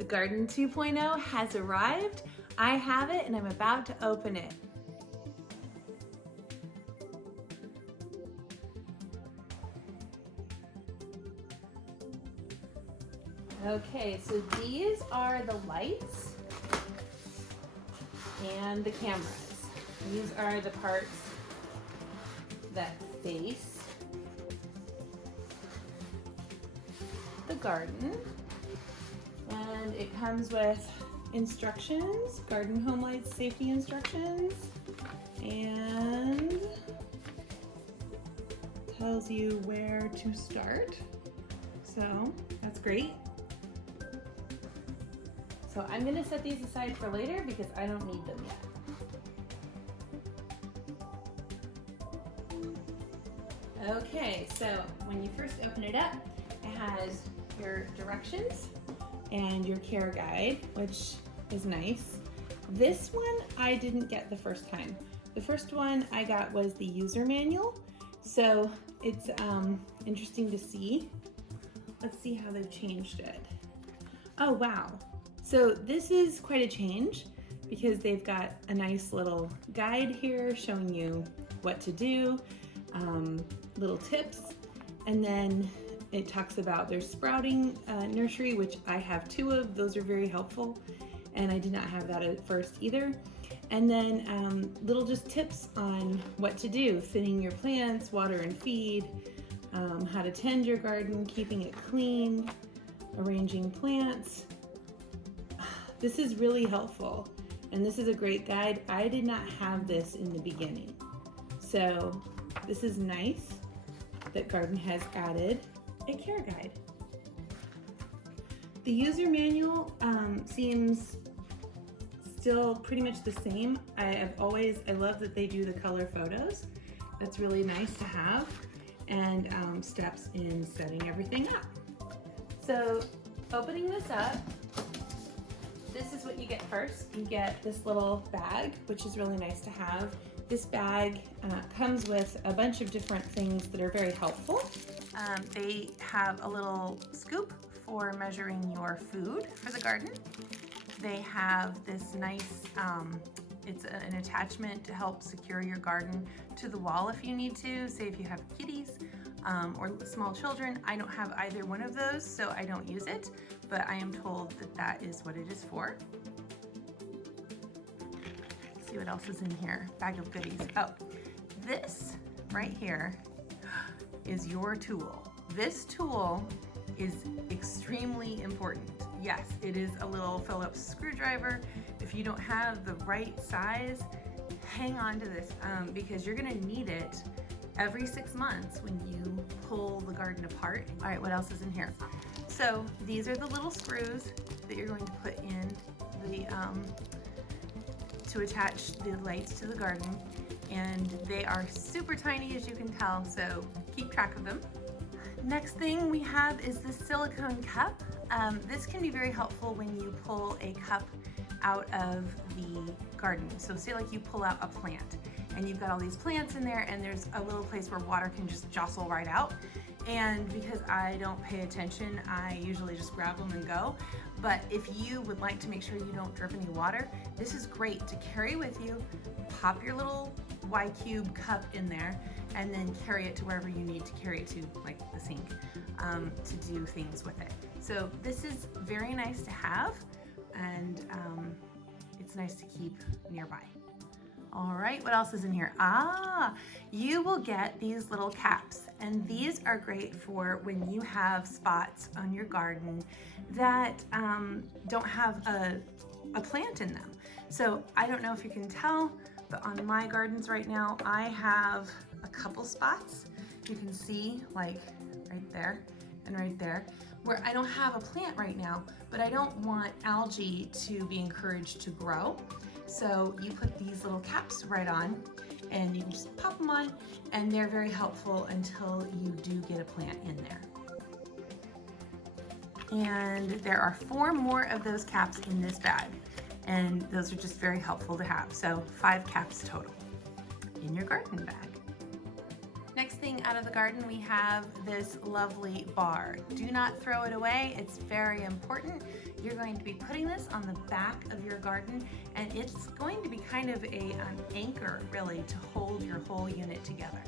The Gardyn 2.0 has arrived. I have it and I'm about to open it. Okay, so these are the lights and the cameras. These are the parts that face the garden. And it comes with instructions, garden home lights safety instructions, and tells you where to start. So that's great. So I'm gonna set these aside for later because I don't need them yet. Okay, so when you first open it up, it has your directions and your care guide, which is nice. This one I didn't get the first time. The first one I got was the user manual, so it's interesting to see. Let's see how they've changed it. Oh wow, so this is quite a change because they've got a nice little guide here showing you what to do, little tips, and then it talks about their sprouting nursery, which I have 2 of. Those are very helpful, and I did not have that at first either. And then little just tips on what to do, thinning your plants, water and feed, how to tend your garden, keeping it clean, arranging plants. This is really helpful, and this is a great guide. I did not have this in the beginning, so this is nice that Gardyn has added a care guide. The user manual seems still pretty much the same. I love that they do the color photos. That's really nice to have, and steps in setting everything up. So opening this up, this is what you get first. You get this little bag, which is really nice to have. This bag comes with a bunch of different things that are very helpful. They have a little scoop for measuring your food for the garden. They have this nice, it's an attachment to help secure your garden to the wall if you need to, say if you have kitties or small children. I don't have either one of those, so I don't use it, but I am told that that is what it is for. Let's see what else is in here. Bag of goodies. Oh, this right here is your tool. This tool is extremely important. Yes, it is a little Phillips screwdriver. If you don't have the right size, hang on to this because you're gonna need it every 6 months when you pull the garden apart. All right, what else is in here? So these are the little screws that you're going to put in the, to attach the lights to the garden. And they are super tiny, as you can tell, so keep track of them. Next thing we have is the silicone cup. This can be very helpful when you pull a cup out of the garden. So say like you pull out a plant and you've got all these plants in there and there's a little place where water can just jostle right out. And because I don't pay attention, I usually just grab them and go. But if you would like to make sure you don't drip any water, this is great to carry with you. Pop your little Y-cube cup in there and then carry it to wherever you need to carry it to, like the sink, to do things with it. So this is very nice to have, and it's nice to keep nearby. All right, what else is in here? You will get these little caps, and these are great for when you have spots on your garden that don't have a plant in them. So I don't know if you can tell, but on my gardens right now, I have a couple spots. You can see like right there and right there, where I don't have a plant right now, but I don't want algae to be encouraged to grow. So you put these little caps right on and you can just pop them on, and they're very helpful until you do get a plant in there. And there are 4 more of those caps in this bag, and those are just very helpful to have. So 5 caps total in your garden bag. Next thing out of the garden, we have this lovely bar. Do not throw it away. It's very important. You're going to be putting this on the back of your garden, and it's going to be kind of an anchor, really, to hold your whole unit together.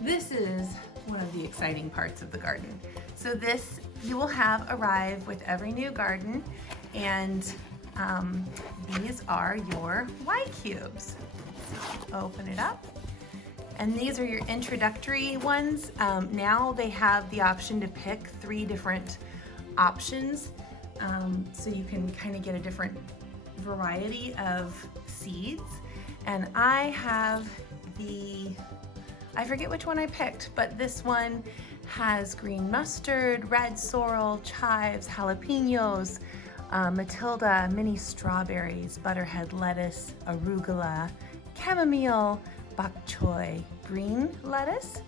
This is one of the exciting parts of the garden. So this you will have arrive with every new garden, and these are your Y cubes. So open it up, and these are your introductory ones. Now they have the option to pick 3 different options, so you can kind of get a different variety of seeds. And I have I forget which one I picked, but this one has green mustard, red sorrel, chives, jalapenos, Matilda, mini strawberries, butterhead lettuce, arugula, chamomile, bok choy, green lettuce,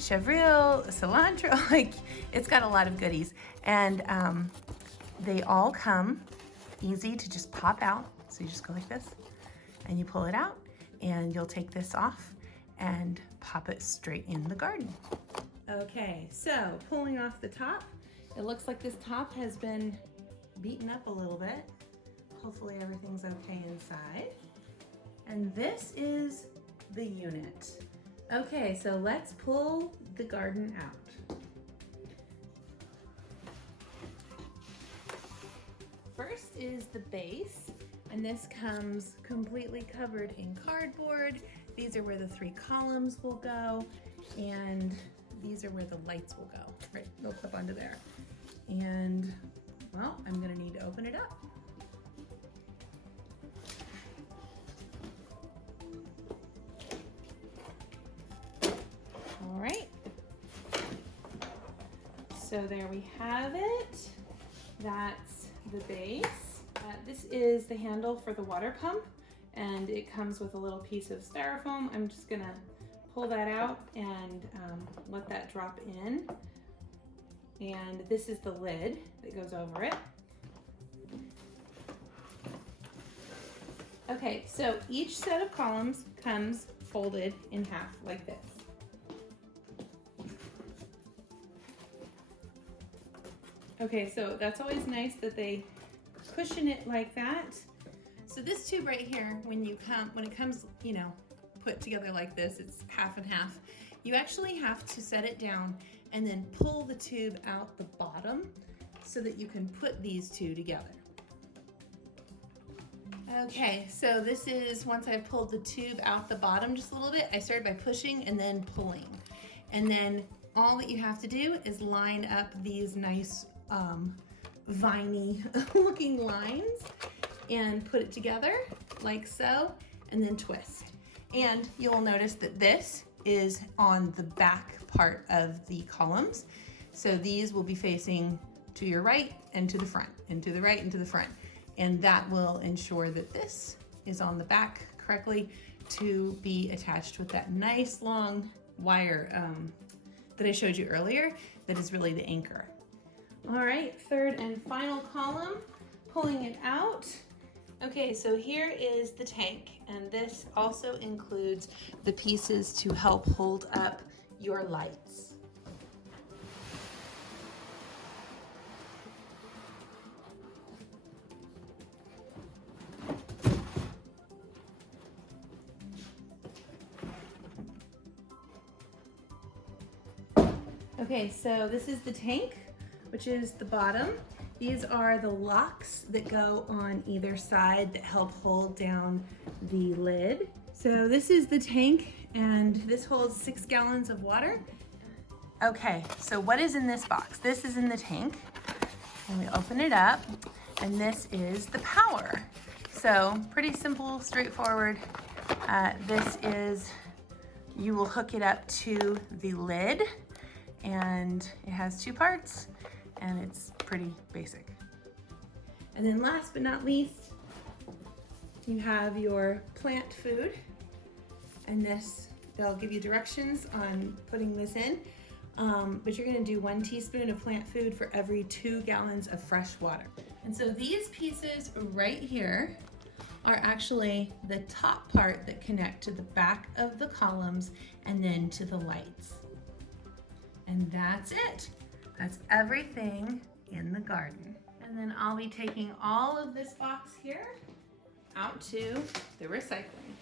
chevril, cilantro, like it's got a lot of goodies. And they all come easy to just pop out. So you just go like this and you pull it out, and you'll take this off and pop it straight in the garden. Okay, so pulling off the top, it looks like this top has been beaten up a little bit. Hopefully everything's okay inside. And this is the unit. Okay, so let's pull the garden out. First is the base, and this comes completely covered in cardboard. These are where the 3 columns will go, and these are where the lights will go. Right, they'll clip onto there. And, well, I'm gonna need to open it up. All right. So there we have it. That's the base. This is the handle for the water pump, and it comes with a little piece of styrofoam. I'm just gonna pull that out and let that drop in. And this is the lid that goes over it. Okay, so each set of columns comes folded in half like this. Okay, so that's always nice that they cushion it like that. So this tube right here, when it comes, you know, put together like this, it's half and half. You actually have to set it down and then pull the tube out the bottom so that you can put these 2 together. Okay, so this is, once I pulled the tube out the bottom just a little bit, I started by pushing and then pulling. And then all that you have to do is line up these nice viney looking lines and put it together like so, and then twist. And you'll notice that this is on the back part of the columns. So these will be facing to your right and to the front, and to the right and to the front. And that will ensure that this is on the back correctly to be attached with that nice long wire that I showed you earlier that is really the anchor. All right, 3rd and final column, pulling it out. Okay, so here is the tank, and this also includes the pieces to help hold up your lights. Okay, so this is the tank, which is the bottom. These are the locks that go on either side that help hold down the lid. So this is the tank, and this holds 6 gallons of water. Okay, so what is in this box? This is in the tank, and we open it up, and this is the power. So pretty simple, straightforward. This is, you will hook it up to the lid, and it has 2 parts, and it's pretty basic. And then last but not least, you have your plant food, and this, they'll give you directions on putting this in, but you're gonna do 1 teaspoon of plant food for every 2 gallons of fresh water. And so these pieces right here are actually the top part that connect to the back of the columns and then to the lights. And that's it. That's everything in the garden. And then I'll be taking all of this box here out to the recycling.